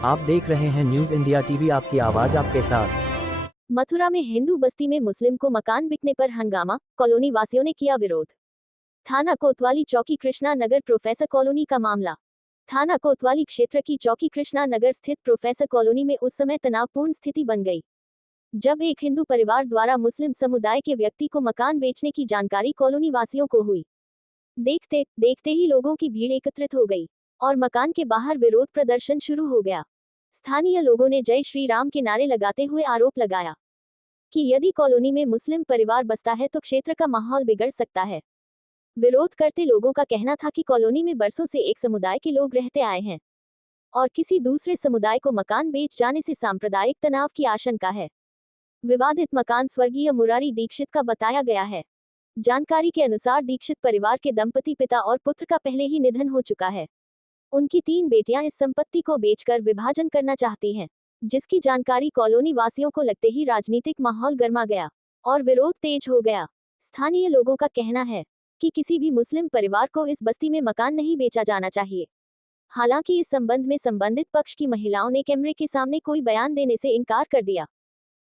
आप देख रहे हैं न्यूज इंडिया टीवी, आपकी आवाज आपके साथ। मथुरा में हिंदू बस्ती में मुस्लिम को मकान बिकने पर हंगामा, कॉलोनी वासियों ने किया विरोध। थाना कोतवाली चौकी कृष्णा नगर प्रोफेसर कॉलोनी का मामला। थाना कोतवाली क्षेत्र की चौकी कृष्णा नगर स्थित प्रोफेसर कॉलोनी में उस समय तनावपूर्ण स्थिति बन गई जब एक हिंदू परिवार द्वारा मुस्लिम समुदाय के व्यक्ति को मकान बेचने की जानकारी कॉलोनी वासियों को हुई। देखते देखते ही लोगों की भीड़ एकत्रित हो गई और मकान के बाहर विरोध प्रदर्शन शुरू हो गया। स्थानीय लोगों ने जय श्री राम के नारे लगाते हुए आरोप लगाया कि यदि कॉलोनी में मुस्लिम परिवार बसता है तो क्षेत्र का माहौल बिगड़ सकता है। विरोध करते लोगों का कहना था कि कॉलोनी में बरसों से एक समुदाय के लोग रहते आए हैं और किसी दूसरे समुदाय को मकान बेच जाने से सांप्रदायिक तनाव की आशंका है। विवादित मकान स्वर्गीय मुरारी दीक्षित का बताया गया है। जानकारी के अनुसार दीक्षित परिवार के दंपति पिता और पुत्र का पहले ही निधन हो चुका है। उनकी 3 बेटियां इस संपत्ति को बेचकर विभाजन करना चाहती हैं, जिसकी जानकारी कॉलोनी वासियों को लगते ही राजनीतिक माहौल गर्मा गया और विरोध तेज हो गया। स्थानीय लोगों का कहना है कि किसी भी मुस्लिम परिवार को इस बस्ती में मकान नहीं बेचा जाना चाहिए। हालांकि इस संबंध में संबंधित पक्ष की महिलाओं ने कैमरे के सामने कोई बयान देने से इनकार कर दिया।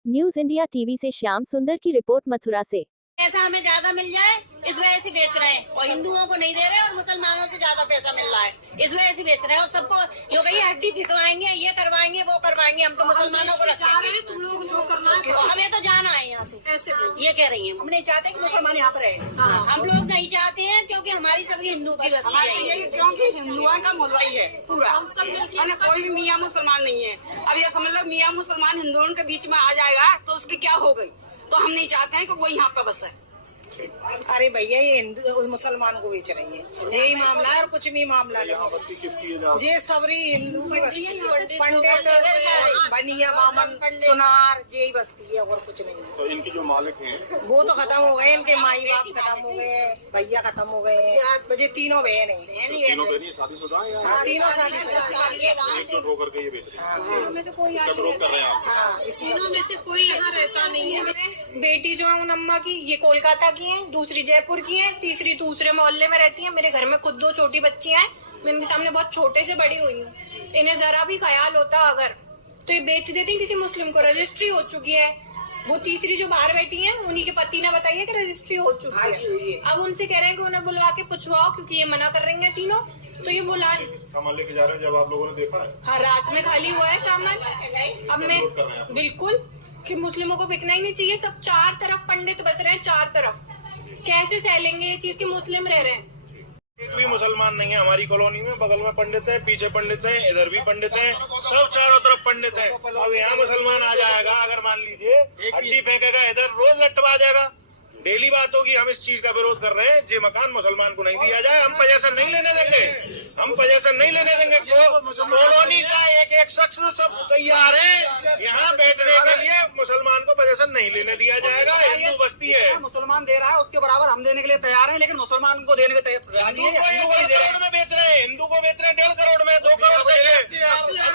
न्यूज इंडिया टीवी से श्याम सुंदर की रिपोर्ट मथुरा से। पैसा हमें ज्यादा मिल जाए इस वजह से बेच रहे हैं और हिंदुओं को नहीं दे रहे और मुसलमानों से ज्यादा पैसा मिल रहा है इस वजह से बेच रहे हैं और सबको जो कहीं हड्डी फिकवाएंगे, ये करवाएंगे, वो करवाएंगे, हम तो मुसलमानों को रखेंगे। तुम लोग जो करना है हमें तो जाना है यहाँ से, ऐसे ये कह रही है। हम नहीं चाहते कि मुसलमान यहाँ पर रहे। हम लोग नहीं चाहते हैं क्योंकि हमारी सभी हिंदू की बस्ती है, क्योंकि हिंदुओं का मुल्ला ही है पूरा। हम सब मिलकर, कोई भी मियाँ मुसलमान नहीं है। अब ये समझ लो मियाँ मुसलमान हिंदुओं के बीच में आ जाएगा तो उसकी क्या हो गई। तो हम नहीं चाहते हैं कि वो यहाँ पे बसे। अरे भैया ये हिंदू मुसलमान को बेच रही है, यही मामला है और कुछ भी मामला नहीं। ये सबरी हिंदू की बस्ती है, पंडित, बनिया, बामन, सुनार, यही बस्ती है और कुछ नहीं है। तो इनके जो मालिक हैं वो तो खत्म हो गए, इनके माई बाप खत्म हो गए, भैया खत्म हो गए, मुझे तीनों बहन है। तीनों बहनें शादीशुदा हैं? तीनों शादीशुदा। एकजुट होकर के ये बेच रहे हैं, इसका विरोध कर रहे हैं आप? तीनों में से कोई यहाँ रहता नहीं है। बेटी जो है उन अम्मा की, ये कोलकाता की है, दूसरी जयपुर की है, तीसरी दूसरे मोहल्ले में रहती है। मेरे घर में खुद 2 छोटी बच्चियां हैं, मैं इनके सामने बहुत छोटे से बड़ी हुई हूँ। इन्हें जरा भी ख्याल होता अगर तो ये बेच देती किसी मुस्लिम को। रजिस्ट्री हो चुकी है। वो तीसरी जो बाहर बैठी है उन्हीं के पति ने बताया कि रजिस्ट्री हो चुकी है। अब उनसे कह रहे हैं कि उन्हें बुलवा के पूछवाओ क्योंकि ये मना कर रही है तीनों। तो ये बुला सामान लेके जा रहे हैं जब आप लोगों ने देखा है? हाँ, रात में खाली हुआ है सामान। अब मैं बिल्कुल कि मुस्लिमों को बिकना ही नहीं चाहिए। सब 4 तरफ पंडित बस रहे हैं, 4 तरफ कैसे सह लेंगे ये चीज कि मुस्लिम रह रहे हैं। एक भी मुसलमान नहीं है हमारी कॉलोनी में। बगल में पंडित है, पीछे पंडित है, इधर भी पंडित है, सब चारों तरफ पंडित है। अब यहाँ मुसलमान आ जाएगा, अगर मान लीजिए हड्डी फेंकेगा इधर, रोज लट्टवा जाएगा। डेली बात होगी। हम इस चीज का विरोध कर रहे हैं, जे मकान मुसलमान को नहीं दिया जाए। हम पोजेशन नहीं लेने देंगे, हम पोजेशन नहीं लेने देंगे। कॉलोनी का एक शख्स सब तैयार है यहाँ बैठने के लिए। मुसलमान को पोजेशन नहीं लेने दिया जाएगा। हिंदू बस्ती है, मुसलमान दे रहा है उसके बराबर हम देने के लिए तैयार हैं, लेकिन मुसलमान को देने के तैयार नहीं है। 1 करोड़ में बेच रहे हैं, हिंदू को बेच रहे हैं 1.5 करोड़ में, 2 करोड़ चाहिए, 80 लाख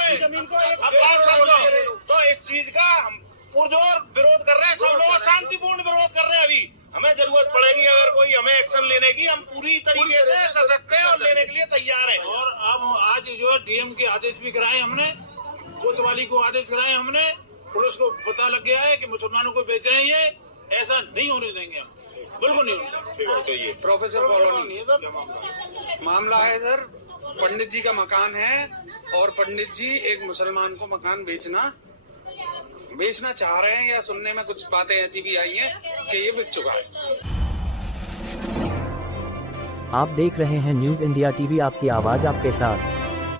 में। जमीन को अब बात समझो। तो इस चीज का हम पुरजोर विरोध कर रहे हैं। सब लोग शांतिपूर्ण विरोध कर रहे हैं। अभी हमें जरूरत पड़ेगी अगर कोई हमें एक्शन लेने की, हम पूरी तरीके से सशक्त हैं और लेने के लिए तैयार हैं। और अब आज जो है डीएम के आदेश भी कराए हमने, कोतवाली को आदेश कराए हमने, पुलिस को पता लग गया है कि मुसलमानों को बेच रहे हैं। ये ऐसा नहीं होने देंगे हम, बिल्कुल नहीं होने देंगे। प्रोफेसर कॉलोनी मामला है सर, पंडित जी का मकान है और पंडित जी एक मुसलमान को मकान बेचना चाह रहे हैं, या सुनने में कुछ बातें ऐसी भी आई हैं कि ये बिक चुका है। आप देख रहे हैं न्यूज इंडिया टीवी, आपकी आवाज आपके साथ।